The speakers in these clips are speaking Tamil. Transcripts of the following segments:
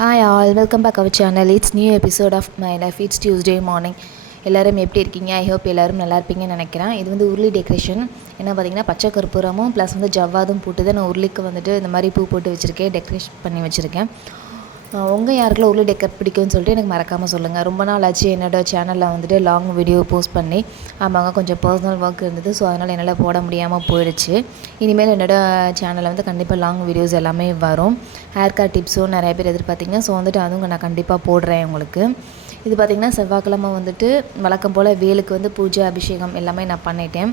Hi all welcome back our channel it's new episode of my life it's Tuesday morning எல்லோரும் எப்படி இருக்கீங்க? ஐ ஹோப் எல்லோரும் நல்லா இருப்பீங்கன்னு நினைக்கிறேன். இது வந்து உருளி டெக்கரேஷன் என்ன பார்த்தீங்கன்னா பச்சை கற்பூரமும் ப்ளஸ் வந்து ஜவ்வாதும் போட்டு தான் நான் உருளிக்கு வந்துட்டு இந்த மாதிரி பூ போட்டு வச்சுருக்கேன் டெக்கரேஷன் பண்ணி வச்சுருக்கேன். உங்கள் யாருக்கெல்லாம் உருளை டெக்கர் பிடிக்கும்னு சொல்லிட்டு எனக்கு மறக்காமல் சொல்லுங்கள் ரொம்ப நாள் ஆச்சு என்னோடய சேனலில் வந்துட்டு லாங் வீடியோ போஸ்ட் பண்ணி. ஆமாங்க கொஞ்சம் பர்சனல் ஒர்க் இருந்தது ஸோ அதனால் என்னால் போட முடியாமல் போயிடுச்சு. இனிமேல் என்னோடய சேனலில் வந்து கண்டிப்பாக லாங் வீடியோஸ் எல்லாமே வரும். ஹேர் கட் டிப்ஸும் நிறைய பேர் எதிர்பார்த்தீங்க ஸோ வந்துட்டு அதுவும் நான் கண்டிப்பாக போடுறேன் உங்களுக்கு. இது பார்த்திங்கன்னா செவ்வாய்க்கிழமை வந்துட்டு வழக்கம் போல் வேலுக்கு வந்து பூஜை அபிஷேகம் எல்லாமே நான் பண்ணிட்டேன்.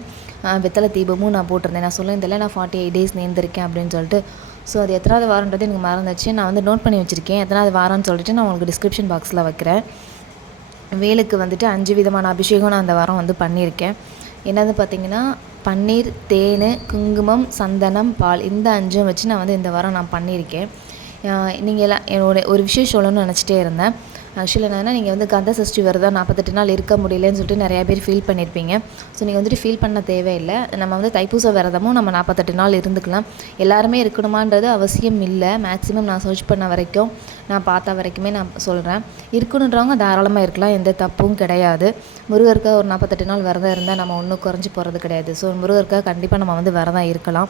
வெத்தலை தீபமும் நான் போட்டிருந்தேன். நான் சொல்லியிருந்தேன் நான் ஃபார்ட்டி எயிட் டேஸ் நேர்ந்திருக்கேன் அப்படின்னு சொல்லிட்டு ஸோ அது எத்தனாவது வாரன்றது எனக்கு மறந்துச்சு. நான் வந்து நோட் பண்ணி வச்சுருக்கேன். எத்தனாவது வாரம்னு சொல்லிட்டு நான் உங்களுக்கு டிஸ்கிரிப்ஷன் பாக்ஸில் வைக்கிறேன். வேலுக்கு வந்துட்டு அஞ்சு விதமான அபிஷேகம் நான் அந்த வாரம் வந்து பண்ணியிருக்கேன். என்னது பார்த்திங்கன்னா பன்னீர் தேன் குங்குமம் சந்தனம் பால் இந்த அஞ்சும் வச்சு நான் வந்து இந்த வாரம் நான் பண்ணியிருக்கேன். நீங்கள் எல்லாம் என்னோட ஒரு விஷயம் சொல்லணும்னு நினச்சிட்டே இருந்தேன். ஆக்சுவலி என்னென்னா நீங்கள் வந்து கந்த சஷ்டி விரதம் நாற்பத்தெட்டு நாள் இருக்க முடியலன்னு சொல்லிட்டு நிறையா பேர் ஃபீல் பண்ணியிருப்பீங்க ஸோ நீங்கள் வந்துட்டு ஃபீல் பண்ண தேவையில்லை. நம்ம வந்து தைப்பூச விரதமும் நம்ம நாற்பத்தெட்டு நாள் இருந்துக்கலாம். எல்லாருமே இருக்கணுமான்றது அவசியம் இல்லை. மேக்ஸிமம் நான் சர்ச் பண்ண வரைக்கும் நான் பார்த்த வரைக்குமே நான் சொல்கிறேன் இருக்கணுன்றவங்க தாராளமாக இருக்கலாம். எந்த தப்பும் கிடையாது. முருகருக்கு ஒரு நாற்பத்தெட்டு நாள் விரதம் இருந்தால் நம்ம ஒன்றும் குறைஞ்சி போகிறது கிடையாது. ஸோ முருகருக்காக கண்டிப்பாக நம்ம வந்து விரதம் இருக்கலாம்.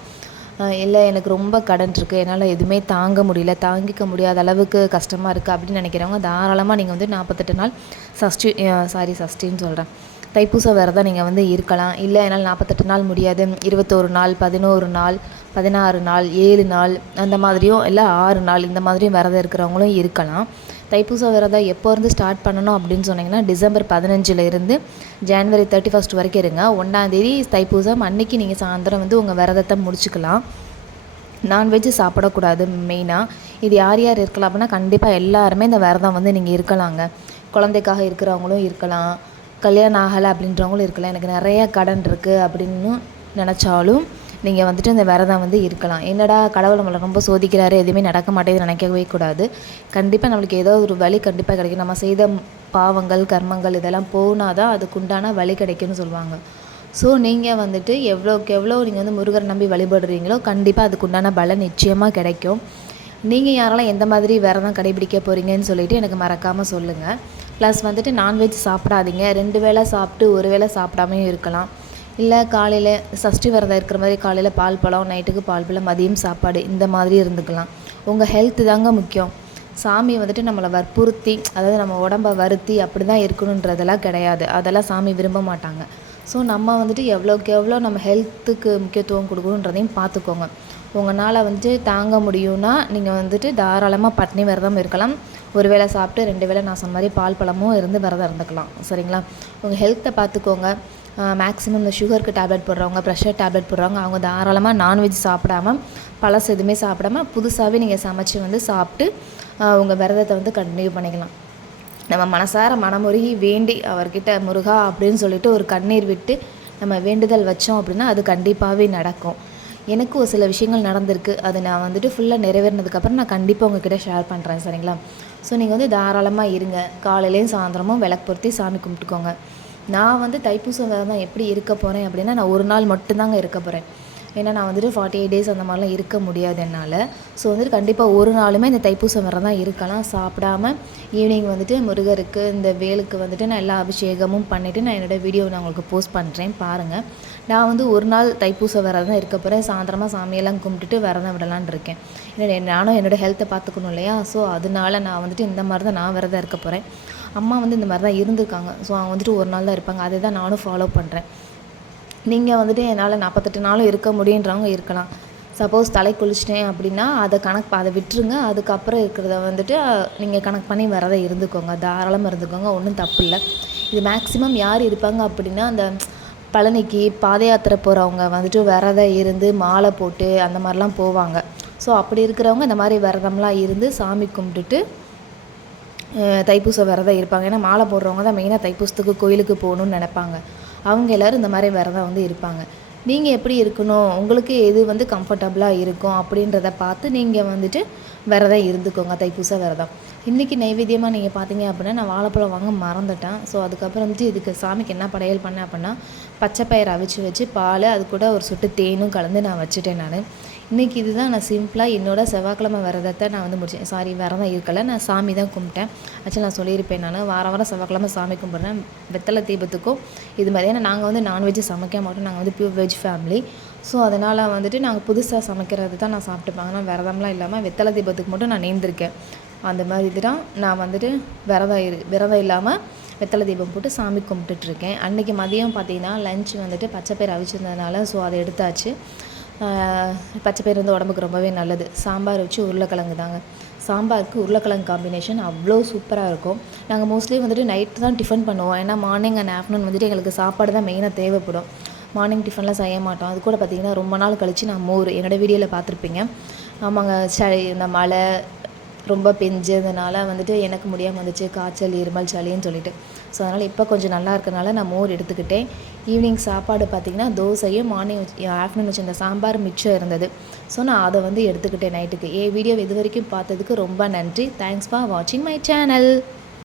இல்லை எனக்கு ரொம்ப கடன் இருக்குது என்னால் எதுவுமே தாங்க முடியல. தாங்கிக்க முடியாத அளவுக்கு கஷ்டமாக இருக்குது அப்படின்னு நினைக்கிறவங்க தாராளமாக நீங்கள் வந்து நாற்பத்தெட்டு நாள் சஷ்டி சாரி சஷ்டின்னு சொல்கிறேன் தைப்பூச விரதம் நீங்கள் வந்து இருக்கலாம். இல்லை என்னால் நாற்பத்தெட்டு நாள் முடியாது. இருபத்தோரு நாள் பதினோரு நாள் பதினாறு நாள் ஏழு நாள் அந்த மாதிரியும் இல்லை ஆறு நாள் இந்த மாதிரியும் விரதம் இருக்கிறவங்களும் இருக்கலாம். தைப்பூச விரதம் எப்போ இருந்து ஸ்டார்ட் பண்ணணும் அப்படின்னு சொன்னிங்கன்னா டிசம்பர் பதினஞ்சிலிருந்து ஜான்வரி தேர்ட்டி ஃபஸ்ட் வரைக்கும் இருங்க. ஒன்றாந்தேதி தைப்பூசம் அன்றைக்கி நீங்கள் சாயந்தரம் வந்து உங்கள் விரதத்தை முடிச்சுக்கலாம். நான்வெஜ்ஜு சாப்பிடக்கூடாது மெயினாக இது யார் யார் இருக்கலாம் அப்படின்னா கண்டிப்பாக எல்லாருமே இந்த விரதம் வந்து நீங்கள் இருக்கலாங்க. குழந்தைக்காக இருக்கிறவங்களும் இருக்கலாம். கல்யாணம் ஆகலை அப்படின்றவங்களும் இருக்கலாம். எனக்கு நிறைய கடன் இருக்குது அப்படின்னு நினச்சாலும் நீங்கள் வந்துட்டு இந்த விரதம் வந்து இருக்கலாம். என்னடா கடவுள் நம்மளை ரொம்ப சோதிக்கிறாரு எதுவுமே நடக்க மாட்டேங்குது நினைக்கவே கூடாது. கண்டிப்பாக நம்மளுக்கு ஏதோ ஒரு வழி கண்டிப்பாக கிடைக்கும். நம்ம செய்த பாவங்கள் கர்மங்கள் இதெல்லாம் போனால் தான் அதுக்குண்டான வழி கிடைக்கும்னு சொல்லுவாங்க. ஸோ நீங்கள் வந்துட்டு எவ்வளோக்கு எவ்வளோ நீங்கள் வந்து முருகரை நம்பி வழிபடுறீங்களோ கண்டிப்பாக அதுக்குண்டான பலன் நிச்சயமாக கிடைக்கும். நீங்கள் யாரெல்லாம் எந்த மாதிரி விரதம் கடைபிடிக்க போகிறீங்கன்னு சொல்லிவிட்டு எனக்கு மறக்காமல் சொல்லுங்கள் ப்ளஸ் வந்துட்டு நான்வெஜ் சாப்பிடாதீங்க. ரெண்டு வேளை சாப்பிட்டு ஒரு வேளை சாப்பிடாமையும் இருக்கலாம். இல்லை காலையில் சஷ்டி விரதம் இருக்கிற மாதிரி காலையில் பால் பழம் நைட்டுக்கு பால் பழம் மதியம் சாப்பாடு இந்த மாதிரி இருந்துக்கலாம். உங்கள் ஹெல்த்து தாங்க முக்கியம். சாமி வந்துட்டு நம்மளை வற்புறுத்தி அதாவது நம்ம உடம்பை வருத்தி அப்படி தான் இருக்கணுன்றதெல்லாம் கிடையாது. அதெல்லாம் சாமி விரும்ப மாட்டாங்க. ஸோ நம்ம வந்துட்டு எவ்வளோக்கு எவ்வளோ நம்ம ஹெல்த்துக்கு முக்கியத்துவம் கொடுக்கணுன்றதையும் பார்த்துக்கோங்க. உங்களால் வந்துட்டு தாங்க முடியும்னா நீங்கள் வந்துட்டு தாராளமாக பட்னி விரதம் இருக்கலாம். ஒரு வேளை சாப்பிட்டு ரெண்டு வேளை நான் சொன்ன மாதிரி பால் பழமும் இருந்து விரதம் இருந்துக்கலாம். சரிங்களா? உங்கள் ஹெல்த்தை பார்த்துக்கோங்க. மேக்ஸிமம் இந்த சுகருக்கு டேப்லெட் போடுறவங்க ப்ரெஷர் டேப்லெட் போடுறவங்க அவங்க தாராளமாக நான்வெஜ் சாப்பிடாம பழசு எதுவுமே சாப்பிடாம புதுசாகவே நீங்கள் சமைச்சு வந்து சாப்பிட்டு உங்கள் விரதத்தை வந்து கண்டினியூ பண்ணிக்கலாம். நம்ம மனசார மனமுருகி வேண்டி அவர்கிட்ட முருகா அப்படின்னு சொல்லிட்டு ஒரு கண்ணீர் விட்டு நம்ம வேண்டுதல் வச்சோம் அப்படின்னா அது கண்டிப்பாகவே நடக்கும். எனக்கு ஒரு சில விஷயங்கள் நடந்திருக்கு. அது நான் வந்துட்டு ஃபுல்லாக நிறைவேறினதுக்கப்புறம் நான் கண்டிப்பாக உங்ககிட்ட ஷேர் பண்ணுறேன் சரிங்களா? ஸோ நீங்கள் வந்து தாராளமாக இருங்க. காலையிலேயும் சாயந்தரமும் விளக்கு பொருத்தி சாமி கும்பிட்டுக்கோங்க. நான் வந்து தைப்பூசம் விரதம் எப்படி இருக்க போகிறேன் அப்படின்னா நான் ஒரு நாள் மட்டும்தாங்க இருக்க போகிறேன் ஏன்னா நான் வந்துட்டு ஃபார்ட்டி எயிட் டேஸ் அந்த மாதிரிலாம் இருக்க முடியாது என்னால். ஸோ வந்துட்டு கண்டிப்பாக ஒரு நாளுமே இந்த தைப்பூசம் விரதம் தான் இருக்கலாம். சாப்பிடாம ஈவினிங் வந்துட்டு முருகருக்கு இந்த வேலுக்கு வந்துட்டு நான் எல்லா அபிஷேகமும் பண்ணிவிட்டு நான் என்னோடய வீடியோ நான் உங்களுக்கு போஸ்ட் பண்ணுறேன் பாருங்கள் நான் வந்து ஒரு நாள் தைப்பூச விரதம் தான் இருக்க போகிறேன் சாயந்தரமாக சாமியெல்லாம் கும்பிட்டுட்டு விரதம் விடலான் இருக்கேன். ஏன்னா நானும் என்னோடய ஹெல்த்தை பார்த்துக்கணும் இல்லையா? ஸோ அதனால நான் வந்துட்டு இந்த மாதிரி தான் நான் விரதம் இருக்க போகிறேன் அம்மா வந்து இந்த மாதிரி தான் இருந்திருக்காங்க. ஸோ அவங்க வந்துட்டு ஒரு நாள் தான் இருப்பாங்க. அதை தான் நானும் ஃபாலோ பண்ணுறேன் நீங்கள் வந்துட்டு என்னால் நாற்பத்தெட்டு நாளும் இருக்க முடியுன்றவங்க இருக்கலாம். சப்போஸ் தலை குளிச்சிட்டேன் அப்படின்னா அதை கணக்கு அதை விட்டுருங்க. அதுக்கப்புறம் இருக்கிறத வந்துட்டு நீங்கள் கணக்கு பண்ணி வரதை இருந்துக்கோங்க. தாராளமாக இருந்துக்கோங்க. ஒன்றும் தப்பு இல்லை. இது மேக்ஸிமம் யார் இருப்பாங்க அப்படின்னா அந்த பழனிக்கு பாத யாத்திரை போகிறவங்க வந்துட்டு விரதம் இருந்து மாலை போட்டு அந்த மாதிரிலாம் போவாங்க. ஸோ அப்படி இருக்கிறவங்க இந்த மாதிரி விரதம்லாம் இருந்து சாமி கும்பிட்டுட்டு தைப்பூச விரதம் இருப்பாங்க. ஏன்னா மாலை போடுறவங்க தான் மெயினாக தைப்பூசத்துக்கு கோயிலுக்கு போகணுன்னு நினைப்பாங்க. அவங்க எல்லோரும் இந்த மாதிரி விரதம் வந்து இருப்பாங்க. நீங்கள் எப்படி இருக்கணும்? உங்களுக்கு எது வந்து கம்ஃபர்டபுளாக இருக்கும்? அப்படின்றத பார்த்து நீங்கள் வந்துட்டு விரதம் இருந்துக்கோங்க. தைப்பூச விரதம் இன்றைக்கி நைவேத்தியமாக நீங்கள் பார்த்தீங்க அப்படின்னா நான் வாழைப்பழம் வாங்க மறந்துட்டேன். ஸோ அதுக்கப்புறம் வந்துட்டு இதுக்கு சாமிக்கு என்ன படையல் பண்ணேன் அப்படின்னா பச்சை பயிர் அவிச்சு வச்சு பால் அது கூட ஒரு சொட்டு தேனும் கலந்து நான் வச்சுட்டேன் நான். இன்றைக்கி இதுதான் நான் சிம்பிளாக என்னோட செவ்வாய்க்கிழமை விரதத்தை நான் வந்து முடித்தேன் சாரி விரதம் இருக்கலை. நான் சாமி தான் கும்பிட்டேன். ஆக்சுவலி நான் சொல்லியிருப்பேன் நான் வாரம் வாரம் செவ்வாய்க்கிழமை சாமி கும்பிட்றேன். வெத்தலை தீபத்துக்கும் இது மாதிரி. ஏன்னா நாங்கள் வந்து நான்வெஜ் சமைக்க மாட்டோம். நாங்கள் வந்து பியூர் வெஜ் ஃபேமிலி ஸோ அதனால் வந்துட்டு நாங்கள் புதுசாக சமைக்கிறது தான் நான் சாப்பிட்டுப்பாங்க ஆனால் விரதம்லாம் இல்லாமல் வெத்தலை தீபத்துக்கு மட்டும் நான் நேர்ந்திருக்கேன். அந்த மாதிரி தான் நான் வந்துட்டு விரதம் இரு விரதம் இல்லாமல் வெத்தலை தீபம் போட்டு சாமி கும்பிட்டுட்ருக்கேன் அன்றைக்கி மதியம் பார்த்தீங்கன்னா லஞ்ச் வந்துட்டு பச்சைப்பயிறு அவிச்சிருந்ததுனால ஸோ அதை எடுத்தாச்சு. பச்சை பயிறு வந்து உடம்புக்கு ரொம்பவே நல்லது. சாம்பார் வச்சு உருளைக்கிழங்கு தாங்க. சாம்பாருக்கு உருளைக்கிழங்கு காம்பினேஷன் அவ்வளோ சூப்பராக இருக்கும். நாங்கள் மோஸ்ட்லி வந்துட்டு நைட்டு தான் டிஃபன் பண்ணுவோம். ஏன்னா மார்னிங் அண்ட் ஆஃப்டர்நூன் வந்துட்டு எங்களுக்கு சாப்பாடு தான் மெயினாக தேவைப்படும். மார்னிங் டிஃபன்லாம் செய்ய மாட்டோம். அது கூட பார்த்திங்கன்னா ரொம்ப நாள் கழித்து நான் மோர். என்னோடய வீடியோவில் பார்த்துருப்பீங்க ஆமாங்க சளி இந்த மழை ரொம்ப பெஞ்சதுனால வந்துட்டு எனக்கு முடியாமல் வந்துச்சு காய்ச்சல் இருமல் சளின்னு சொல்லிட்டு. ஸோ அதனால் இப்போ கொஞ்சம் நல்லா இருக்கனால நான் மோர் எடுத்துக்கிட்டேன். ஈவினிங் சாப்பாடு பார்த்திங்கன்னா தோசையும் மார்னிங் ஆஃப்டர்நூன் வச்சு இந்த சாம்பார் மிச்சம் இருந்தது. ஸோ நான் அதை வந்து எடுத்துக்கிட்டேன் நைட்டுக்கு. ஏ வீடியோ இது வரைக்கும் பார்த்ததுக்கு ரொம்ப நன்றி. தேங்க்ஸ் ஃபார் வாட்சிங் மை சேனல்